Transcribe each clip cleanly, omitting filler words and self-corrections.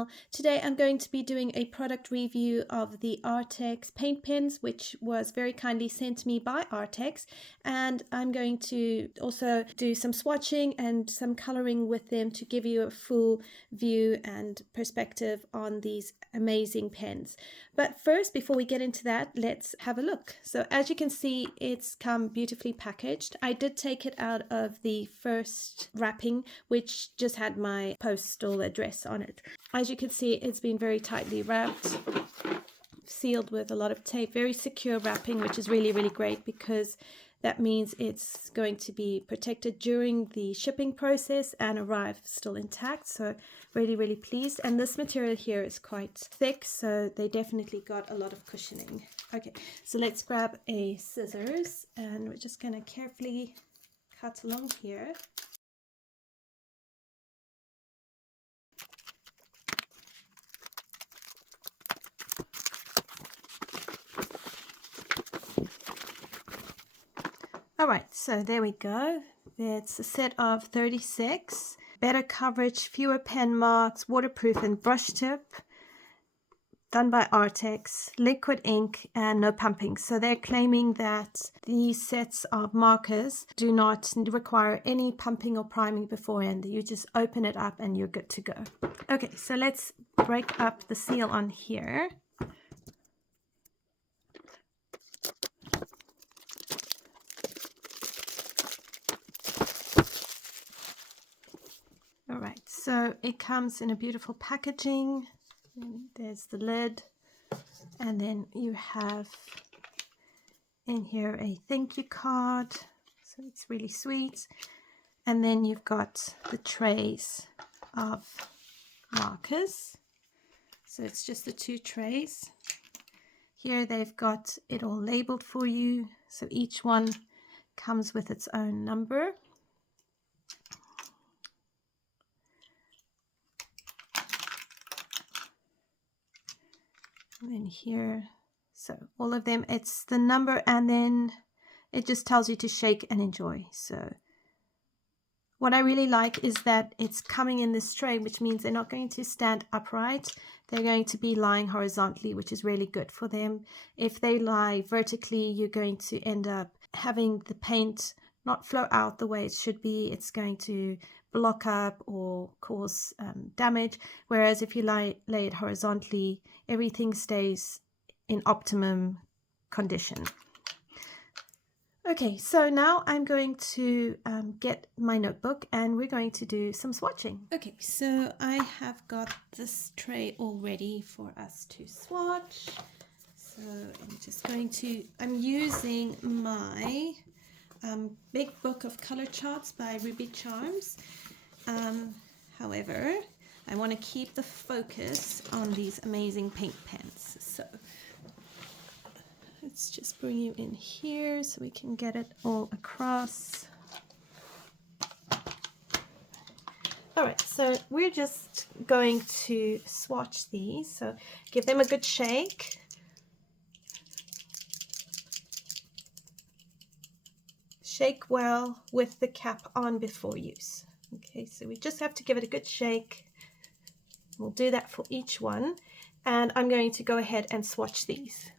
channel. Today I'm going to be doing a product review of the Aartx paint pens, which was very kindly sent to me by Aartx, and I'm going to also do some swatching and some coloring with them to give you a full view and perspective on these amazing pens. But first, before we get into that, let's have a look. So as you can see, it's come beautifully packaged. I did take it out of the first wrapping, which just had my postal address on it. As you can see, it's been very tightly wrapped, sealed with a lot of tape, very secure wrapping, which is really, really great because that means it's going to be protected during the shipping process and arrive still intact. So really, really pleased. And this material here is quite thick, so they definitely got a lot of cushioning. Okay, so let's grab a scissors and we're just going to carefully cut along here. Alright, so there we go. It's a set of 36. Better coverage, fewer pen marks, waterproof and brush tip. Done by Aartx, liquid ink and no pumping. So they're claiming that these sets of markers do not require any pumping or priming beforehand. You just open it up and you're good to go. Okay, so let's break up the seal on here. Alright, so it comes in a beautiful packaging. And there's the lid, and then you have in here a thank you card, so it's really sweet. And then you've got the trays of markers, so it's just the 2 trays. Here they've got it all labeled for you, so each one comes with its own number. And then here, so all of them, it's the number, and then it just tells you to shake and enjoy. So what I really like is that it's coming in this tray, which means they're not going to stand upright. They're going to be lying horizontally, which is really good for them. If they lie vertically, you're going to end up having the paint not flow out the way it should be. It's going to block up or cause damage, whereas if you lay it horizontally, everything stays in optimum condition. Okay, so now I'm going to get my notebook and we're going to do some swatching. Okay, so I have got this tray all ready for us to swatch. So I'm using my big book of color charts by Ruby Charms. However, I want to keep the focus on these amazing paint pens. So let's just bring you in here so we can get it all across. Alright, so we're just going to swatch these. So give them a good shake. Shake well with the cap on before use. Okay, so we just have to give it a good shake. We'll do that for each one, and I'm going to go ahead and swatch these.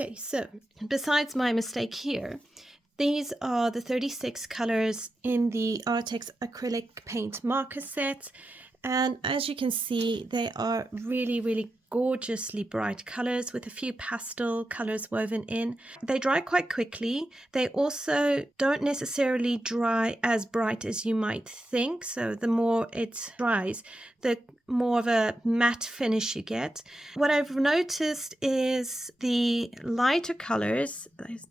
Okay, so besides my mistake here, these are the 36 colors in the Aartx Acrylic Paint Marker set. And as you can see, they are really, really gorgeously bright colors with a few pastel colors woven in. They dry quite quickly. They also don't necessarily dry as bright as you might think. So the more it dries, the more of a matte finish you get. What I've noticed is the lighter colors,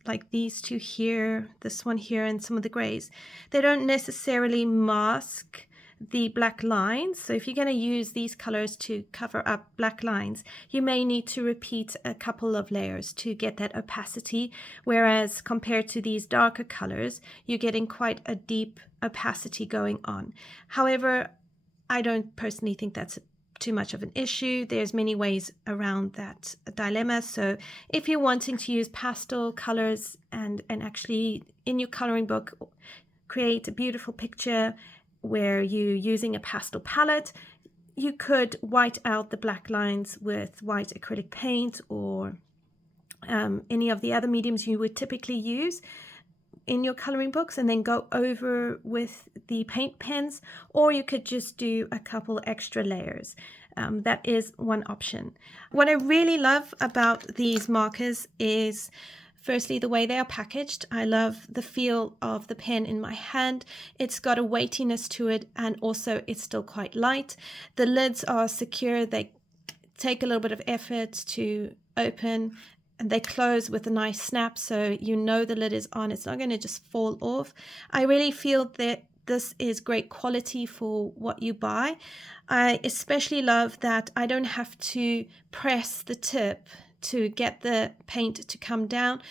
like these two here, this one here, and some of the grays, they don't necessarily mask the black lines. So if you're going to use these colors to cover up black lines, you may need to repeat a couple of layers to get that opacity, whereas compared to these darker colors, you're getting quite a deep opacity going on. However, I don't personally think that's too much of an issue. There's many ways around that dilemma. So if you're wanting to use pastel colors and actually in your coloring book create a beautiful picture where you're using a pastel palette, you could white out the black lines with white acrylic paint or any of the other mediums you would typically use in your coloring books and then go over with the paint pens, or you could just do a couple extra layers. That is one option. What I really love about these markers is firstly, the way they are packaged. I love the feel of the pen in my hand. It's got a weightiness to it, and also it's still quite light. The lids are secure. They take a little bit of effort to open, and they close with a nice snap, so you know the lid is on. It's not going to just fall off. I really feel that this is great quality for what you buy. I especially love that I don't have to press the tip to get the paint to come down.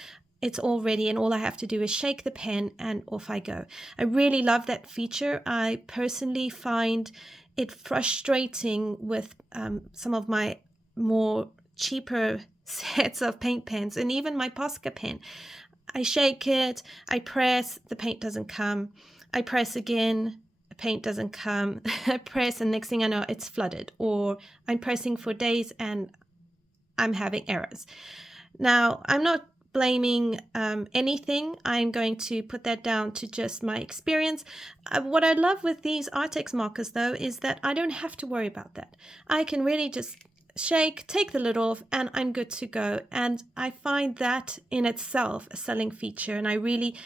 It's all ready, and all I have to do is shake the pen and off I go. I really love that feature. I personally find it frustrating with some of my more cheaper sets of paint pens, and even my Posca pen. I shake it, I press, the paint doesn't come. I press again, the paint doesn't come. I press, and next thing I know, it's flooded, or I'm pressing for days and I'm having errors. Now, I'm not blaming anything. I'm going to put that down to just my experience. What I love with these Aartx markers, though, is that I don't have to worry about that. I can really just shake, take the lid off, and I'm good to go. And I find that in itself a selling feature, and I really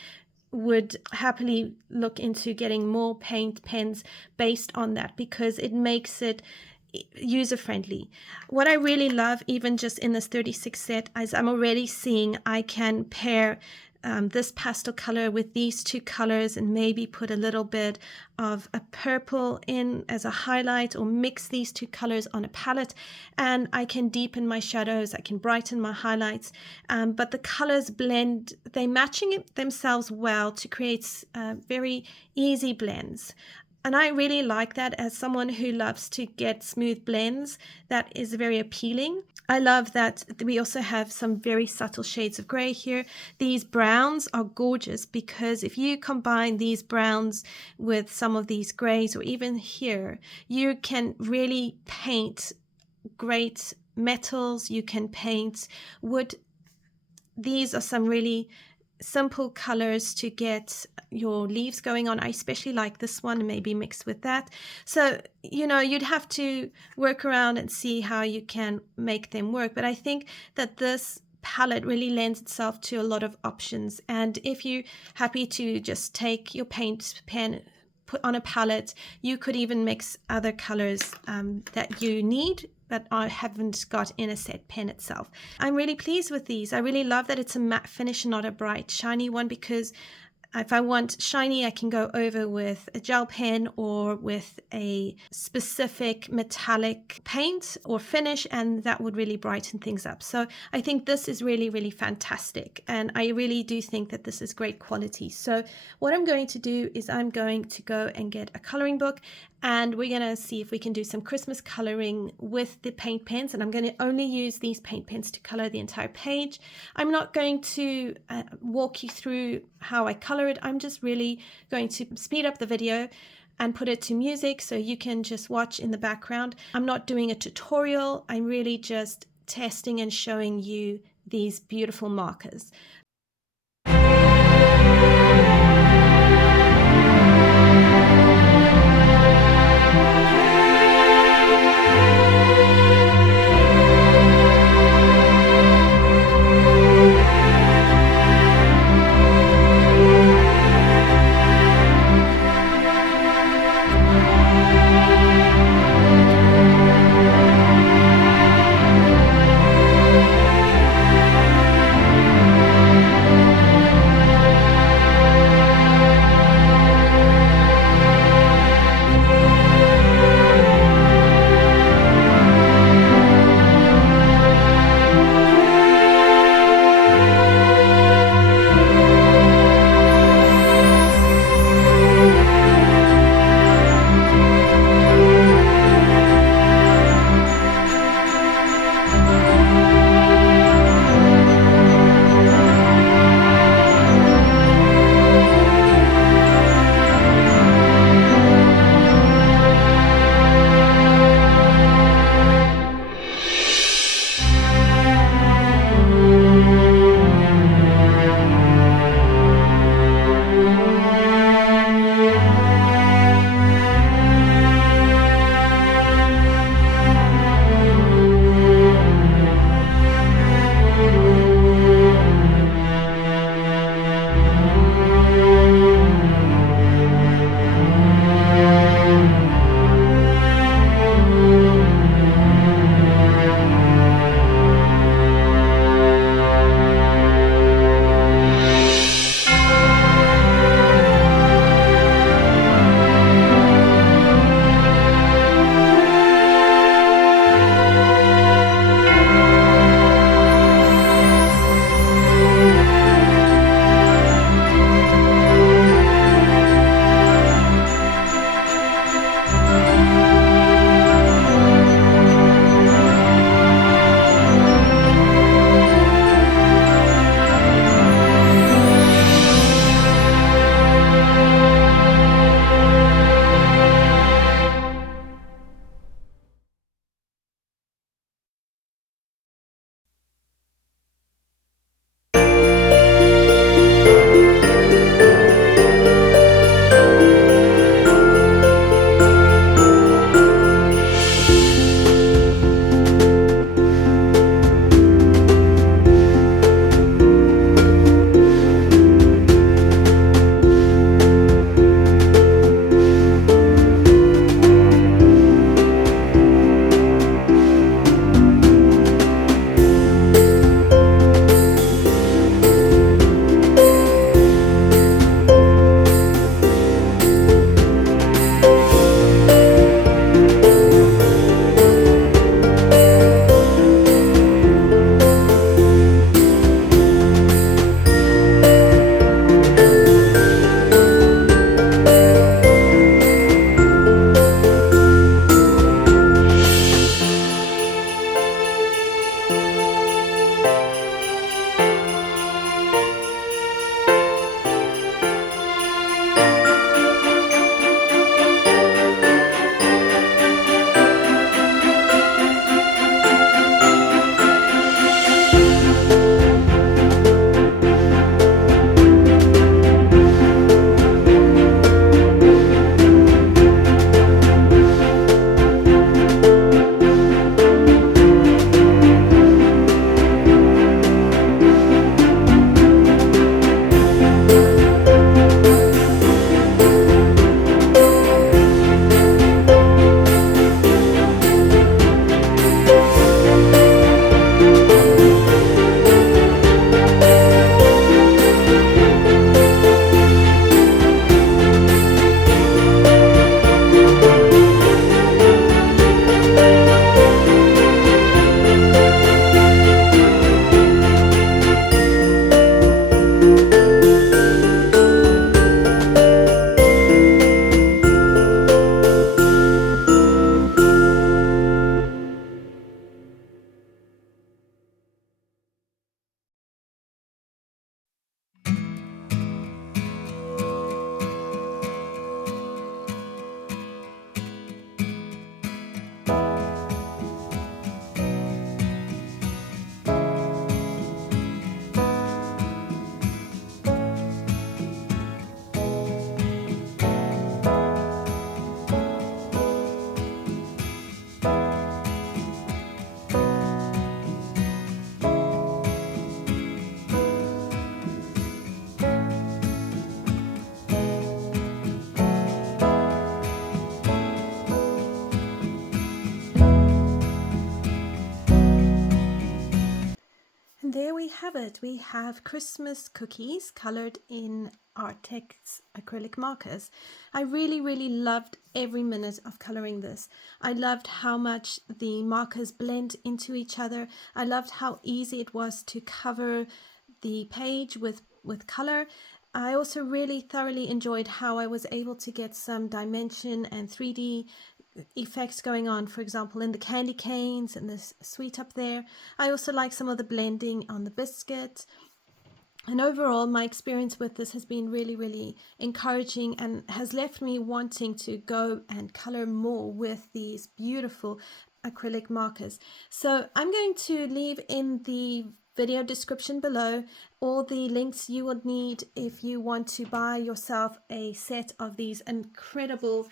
would happily look into getting more paint pens based on that, because it makes it user-friendly. What I really love, even just in this 36 set, is I'm already seeing I can pair this pastel color with these two colors and maybe put a little bit of a purple in as a highlight, or mix these two colors on a palette, and I can deepen my shadows, I can brighten my highlights, but the colors blend, they're matching it themselves well to create very easy blends. And I really like that. As someone who loves to get smooth blends, that is very appealing. I love that we also have some very subtle shades of gray here. These browns are gorgeous, because if you combine these browns with some of these grays, or even here, you can really paint great metals. You can paint wood. These are some really simple colors to get your leaves going on. I especially like this one, maybe mixed with that. So, you know, you'd have to work around and see how you can make them work. But I think that this palette really lends itself to a lot of options. And if you're happy to just take your paint pen, put on a palette, you could even mix other colors that you need that I haven't got in a set pen itself. I'm really pleased with these. I really love that it's a matte finish, not a bright shiny one, because if I want shiny, I can go over with a gel pen or with a specific metallic paint or finish, and that would really brighten things up. So I think this is really, really fantastic, and I really do think that this is great quality. So what I'm going to do is I'm going to go and get a coloring book, and we're going to see if we can do some Christmas coloring with the paint pens, and I'm going to only use these paint pens to color the entire page. I'm not going to walk you through how I color it. I'm just really going to speed up the video and put it to music so you can just watch in the background. I'm not doing a tutorial. I'm really just testing and showing you these beautiful markers. have it. We have Christmas cookies colored in Aartx acrylic markers. I really loved every minute of coloring this. I loved how much the markers blend into each other. I loved how easy it was to cover the page with color. I also really thoroughly enjoyed how I was able to get some dimension and 3D effects going on, for example, in the candy canes and this sweet up there. I also like some of the blending on the biscuit. And overall, my experience with this has been really encouraging and has left me wanting to go and color more with these beautiful acrylic markers. So I'm going to leave in the video description below all the links you would need if you want to buy yourself a set of these incredible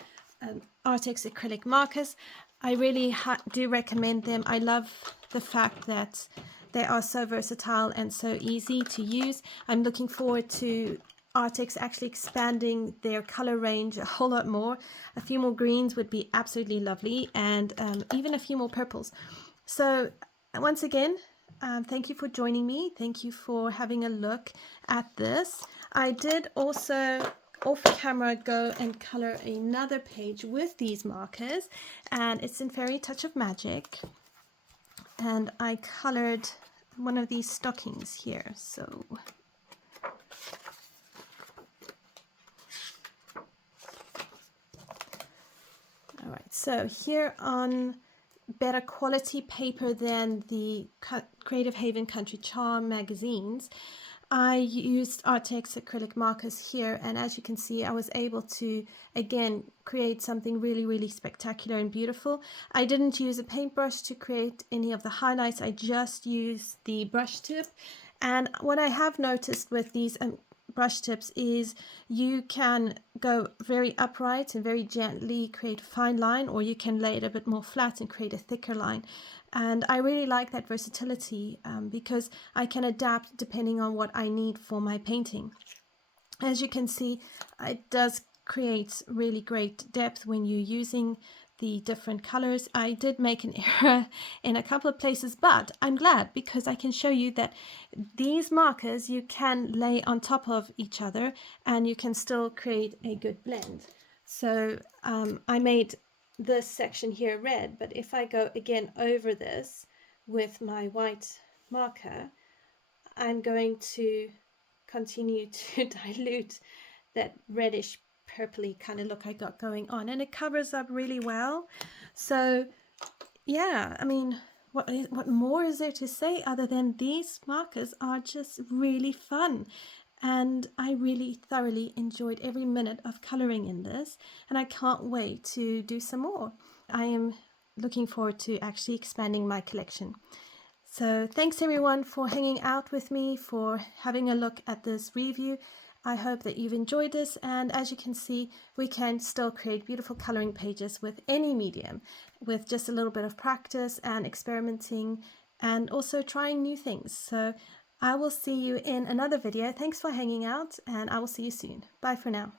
Aartx acrylic markers. I really do recommend them. I love the fact that they are so versatile and so easy to use. I'm looking forward to Aartx actually expanding their color range a whole lot more. A few more greens would be absolutely lovely, and even a few more purples. So once again, thank you for joining me. Thank you for having a look at this. I did also off camera go and color another page with these markers, and it's in Fairy Touch of Magic, and I colored one of these stockings here. So all right, so here on better quality paper than the Creative Haven Country Charm magazines, I used Aartx acrylic markers here, and as you can see, I was able to again create something really spectacular and beautiful. I didn't use a paintbrush to create any of the highlights. I just used the brush tip, and what I have noticed with these brush tips is you can go very upright and very gently create a fine line, or you can lay it a bit more flat and create a thicker line. And I really like that versatility because I can adapt depending on what I need for my painting. As you can see, it does create really great depth when you're using the different colors. I did make an error in a couple of places, but I'm glad because I can show you that these markers you can lay on top of each other and you can still create a good blend. So I made this section here red, but if I go again over this with my white marker, I'm going to continue to dilute that reddish purpley kind of look I got going on, and it covers up really well. So yeah, I mean, what more is there to say other than these markers are just really fun, and I really thoroughly enjoyed every minute of coloring in this, and I can't wait to do some more. I am looking forward to actually expanding my collection. So thanks everyone for hanging out with me, for having a look at this review. I hope that you've enjoyed this, and as you can see, we can still create beautiful coloring pages with any medium, with just a little bit of practice and experimenting and also trying new things. So I will see you in another video. Thanks for hanging out, and I will see you soon. Bye for now.